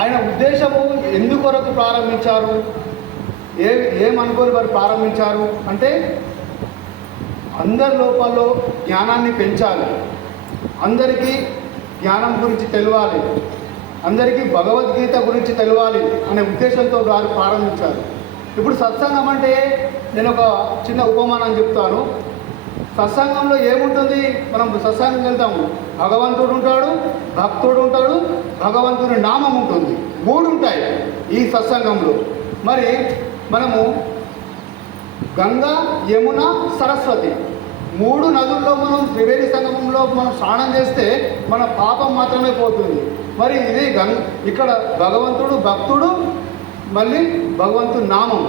ఆయన ఉద్దేశము ఎందుకొరకు ప్రారంభించారు, ఏమనుకోని వారు ప్రారంభించారు అంటే అందరి లోపల జ్ఞానాన్ని పెంచాలి, అందరికీ జ్ఞానం గురించి తెలియాలి, అందరికీ భగవద్గీత గురించి తెలియాలి అనే ఉద్దేశంతో వారు ప్రారంభించారు. ఇప్పుడు సత్సంగం అంటే నేను ఒక చిన్న ఉపమానం చెప్తాను. సత్సంగంలో ఏముంటుంది? మనం సత్సంగం వెళ్తాము, భగవంతుడు ఉంటాడు, భక్తుడు ఉంటాడు, భగవంతుని నామం ఉంటుంది, 3 ఉంటాయి ఈ సత్సంగంలో. మరి మనము గంగా, యమున, సరస్వతి 3 నదుల్లో మనం త్రివేణి సంగమంలో మనం స్నానం చేస్తే మన పాపం మాత్రమే పోతుంది. మరి ఇది ఇక్కడ భగవంతుడు, భక్తుడు, మళ్ళీ భగవంతుని నామం.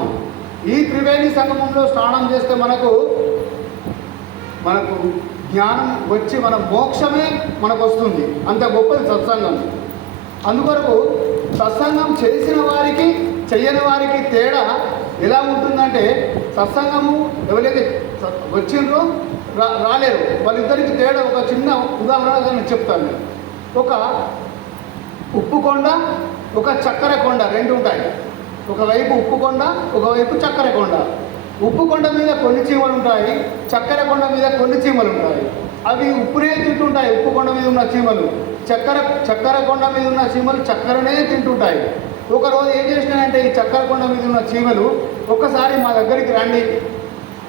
ఈ త్రివేణి సంగమంలో స్నానం చేస్తే మనకు జ్ఞానం వచ్చి మన మోక్షమే మనకు వస్తుంది. అంత గొప్పది సత్సంగం. అందుకొరకు సత్సంగం చేసిన వారికి చెయ్యని వారికి తేడా ఎలా ఉంటుందంటే, సత్సంగము ఎవరైతే వచ్చిండ్రో రాలేరు వాళ్ళిద్దరికి తేడా ఒక చిన్న ఉదాహరణ నేను చెప్తాను. నేను ఒక ఉప్పు కొండ, ఒక చక్కెర కొండ 2 ఉంటాయి. ఒకవైపు ఉప్పు కొండ, ఒకవైపు చక్కెర కొండ. ఉప్పు కొండ మీద కొన్ని చీమలు ఉంటాయి, చక్కెర కొండ మీద కొన్ని చీమలు ఉంటాయి. అవి ఉప్పునే తింటుంటాయి, ఉప్పు కొండ మీద ఉన్న చీమలు. చక్కెర కొండ మీద ఉన్న చీమలు చక్కెరనే తింటుంటాయి. ఒకరోజు ఏం చేసినాయంటే ఈ చక్కెర కొండ మీద ఉన్న చీమలు ఒక్కసారి మా దగ్గరికి రండి,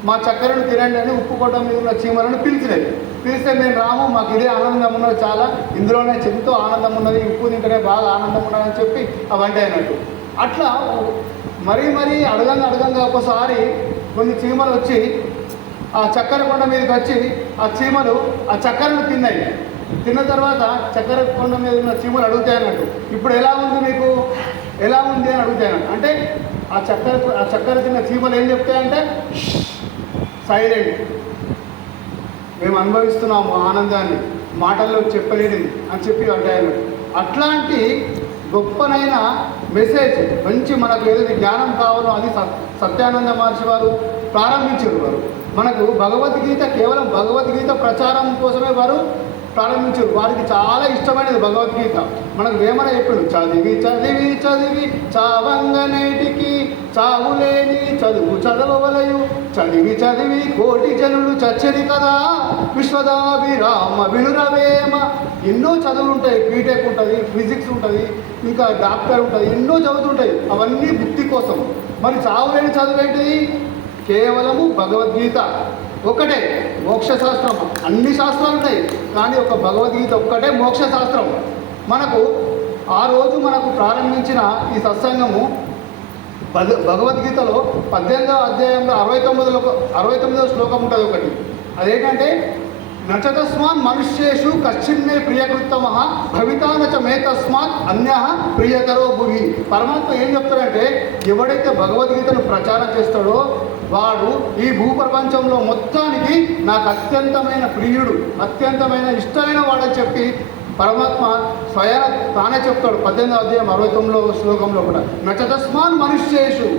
మా చక్కెరను తినండి అని ఉప్పు కొండ మీద ఉన్న చీమలను పిలిచినవి. పిలిస్తే మేము రాము, మాకు ఇదే ఆనందం ఉన్నది, చాలా ఇందులోనే ఎంతో ఆనందం ఉన్నది, ఉప్పు తింటేనే బాగా ఆనందం ఉన్నదని చెప్పి అవంటే అయినట్టు. అట్లా మరీ అడగంగా ఒకసారి కొన్ని చీమలు వచ్చి ఆ చక్కెర కొండ మీదకి వచ్చి ఆ చీమలు ఆ చక్కెరను తిన్నాయి. తిన్న తర్వాత చక్కెర కొండ మీద ఉన్న చీమలు అడుగుతాయన్నట్టు, ఇప్పుడు ఎలా ఉంది మీకు, ఎలా ఉంది అని అడుగుతాయన్నట్టు. అంటే ఆ చక్కెర తిన్న చీమలు ఏం చెప్తాయంటే సైలెంట్, మేము అనుభవిస్తున్నాము ఆనందాన్ని, మాటల్లో చెప్పలేనిది అని చెప్పి అంటాయన్నట్టు. అట్లాంటి గొప్పనైన మెసేజ్ మంచి మనకు ఏదైతే జ్ఞానం కావాలో అది సత్యానంద మహర్షి వారు ప్రారంభించారు. వారు మనకు భగవద్గీత కేవలం భగవద్గీత ప్రచారం కోసమే వారు ప్రారంభించారు. వారికి చాలా ఇష్టమైనది భగవద్గీత. మనకు వేమన చెప్పాడు, చదివి చదివి చదివి చావంగనేటికి చావులేని చదువు చదవవలయు, చదివి చదివి కోటి జనులు చచ్చరి కదా విశ్వదాభిరామ వినురవేమ. ఎన్నో చదువులు ఉంటాయి, బీటెక్ ఉంటుంది, ఫిజిక్స్ ఉంటుంది, ఇంకా డాక్టర్ ఉంటుంది, ఎన్నో చదువుతుంటాయి. అవన్నీ బుద్ధి కోసం. మరి చావులేని చదువు ఏంటిది? కేవలము భగవద్గీత ఒక్కటే మోక్షశాస్త్రం. అన్ని శాస్త్రాలు ఉన్నాయి కానీ ఒక భగవద్గీత ఒక్కటే మోక్షశాస్త్రం. మనకు ఆ రోజు మనకు ప్రారంభించిన ఈ సత్సంగము భగవద్గీతలో 18వ అధ్యాయంలో 69వ శ్లోకం ఉంటుంది ఒకటి. అదేంటంటే నచతస్మాన్ మనుష్యేషు కశ్చిన్మే ప్రియకృత్తమః భవితానచ మే తస్మాత్ అన్యః ప్రియతరో భువి. పరమాత్మ ఏం చెప్తాడంటే, ఎవడైతే భగవద్గీతను ప్రచారం చేస్తాడో వాడు ఈ భూప్రపంచంలో మొత్తానికి నాకు అత్యంతమైన ప్రియుడు, అత్యంతమైన ఇష్టమైన వాడని చెప్పి పరమాత్మ స్వయం తానే చెప్తాడు. 18వ అధ్యాయం 69వ శ్లోకంలో కూడా నచతస్మాన్ మనుష్యేషు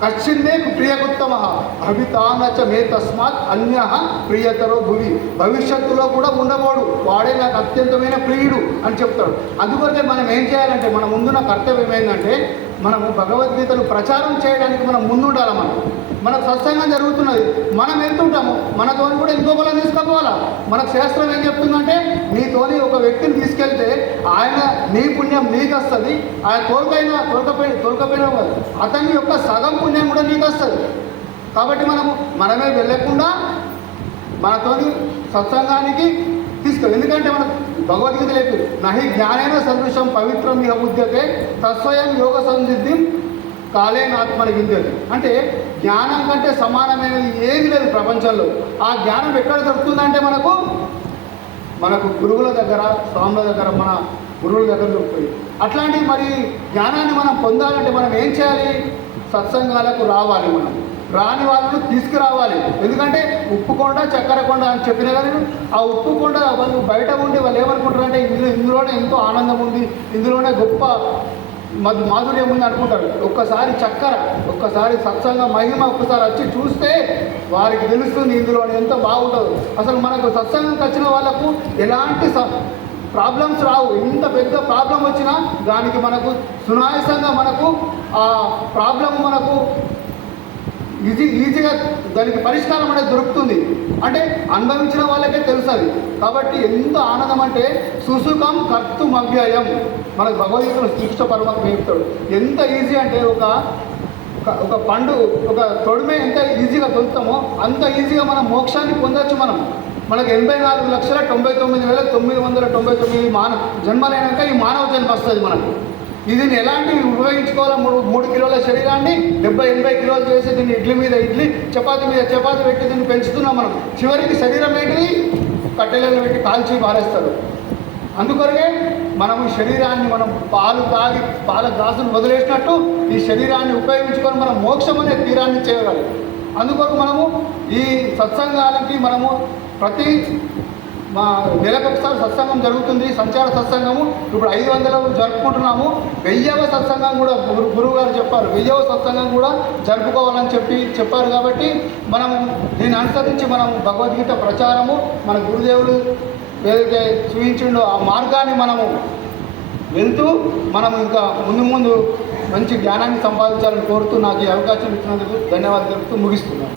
కశ్చిన్మే ప్రియకృత్తమః భవితానచ మే తస్మాత్ అన్యః ప్రియతరో భువి. భవిష్యత్తులో కూడా ఉండబోడు, వాడే నాకు అత్యంతమైన ప్రియుడు అని చెప్తాడు. అందుకొరకే మనం ఏం చేయాలంటే, మన ముందున్న కర్తవ్యం ఏంటంటే, మనము భగవద్గీతను ప్రచారం చేయడానికి మనం ముందుండాలి. మనకు సత్సంగం జరుగుతున్నది, మనం వెళ్తుంటాము, మనతోని కూడా ఇంకొకరిని తీసుకుపోవాలా. మనకు శాస్త్రం ఏం చెప్తుందంటే, నీతోని ఒక వ్యక్తిని తీసుకెళ్తే ఆయన నీ పుణ్యం నీకు వస్తుంది, ఆయన తోలుకపోయినా అతని యొక్క సగం పుణ్యం కూడా నీకు వస్తుంది. కాబట్టి మనమే వెళ్ళకుండా మనతోని సత్సంగానికి ఎందుకంటే మనం భగవద్గీత లేదు, నహి జ్ఞానైన సదృశం పవిత్రం ఇహ బుద్ధ్యతే తస్వయం యోగ సంసిద్ధిం కాలేన ఆత్మని విద్యతే. అంటే జ్ఞానం కంటే సమానమైనది ఏది లేదు ప్రపంచంలో. ఆ జ్ఞానం ఎక్కడ దొరుకుతుందంటే మనకు గురువుల దగ్గర, స్వాముల దగ్గర, మన గురువుల దగ్గర దొరుకుతుంది. అట్లాంటి మరి జ్ఞానాన్ని మనం పొందాలంటే మనం ఏం చేయాలి? సత్సంగాలకు రావాలి. మనం రాని వాళ్ళను తీసుకురావాలి. ఎందుకంటే ఉప్పుకొండ చక్కెరకొండ అని చెప్పిన కానీ ఆ ఉప్పుకొండ వాళ్ళు బయట ఉండి వాళ్ళు ఏమనుకుంటారంటే ఇందులోనే ఎంతో ఆనందం ఉంది, ఇందులోనే గొప్ప మాధుర్యం ఉంది అనుకుంటారు. ఒక్కసారి సత్సంగ మహిమ ఒక్కసారి వచ్చి చూస్తే వారికి తెలుస్తుంది ఇందులో ఎంతో బాగుంటుంది. అసలు మనకు సత్సంగంకి వచ్చిన వాళ్ళకు ఎలాంటి ప్రాబ్లమ్స్ రావు. ఎంత పెద్ద ప్రాబ్లం వచ్చినా దానికి సునాయాసంగా ఆ ప్రాబ్లం ఈజీగా దానికి పరిష్కారం అనేది దొరుకుతుంది. అంటే అనుభవించిన వాళ్ళకే తెలుస్తుంది. కాబట్టి ఎంత ఆనందం అంటే సుసుఖం కర్తు మవ్యయం, మనకు భగవద్గీతలో శ్రీకృష్ణ పరమాత్మ చెప్తాడు. ఎంత ఈజీ అంటే ఒక పండు ఒక తొడిమే ఎంత ఈజీగా పొందుతామో అంత ఈజీగా మనం మోక్షాన్ని పొందొచ్చు. మనకు 84,99,999 జన్మలైనాక ఈ మానవ జన్మ వస్తుంది మనకు. ఇది ఎలాంటి ఉపయోగించుకోవాలో 3 కిలోల శరీరాన్ని 70-80 కిలోలు చేసి దీన్ని ఇడ్లీ మీద ఇడ్లీ, చపాతీ మీద చపాతీ పెట్టి దీన్ని పెంచుతున్నాం మనం. చివరికి శరీరం ఏంటిది కట్టెలలో పెట్టి కాల్చి పారేస్తారు. అందుకొరకే మనం ఈ శరీరాన్ని పాలు తాగి పాల గ్లాసును వదిలేసినట్టు ఈ శరీరాన్ని ఉపయోగించుకొని మనం మోక్షం అనే తీరాన్ని చేయగలం. అందుకొరకు ఈ సత్సంగానికి ప్రతి నెలకొకసారి సత్సంగం జరుగుతుంది, సంచార సత్సంగము. ఇప్పుడు 500 జరుపుకుంటున్నాము. 1000వ సత్సంగం కూడా గురువు గారు చెప్పారు, 1000వ సత్సంగం కూడా జరుపుకోవాలని చెప్పారు. కాబట్టి దీన్ని అనుసరించి భగవద్గీత ప్రచారము మన గురుదేవుడు ఏదైతే చూపించిండో ఆ మార్గాన్ని వెళ్తూ ఇంకా ముందు మంచి జ్ఞానాన్ని సంపాదించాలని కోరుతూ నాకు ఈ అవకాశం ఇచ్చినందుకు ధన్యవాదాలు తెలుపుతూ ముగిస్తున్నాను.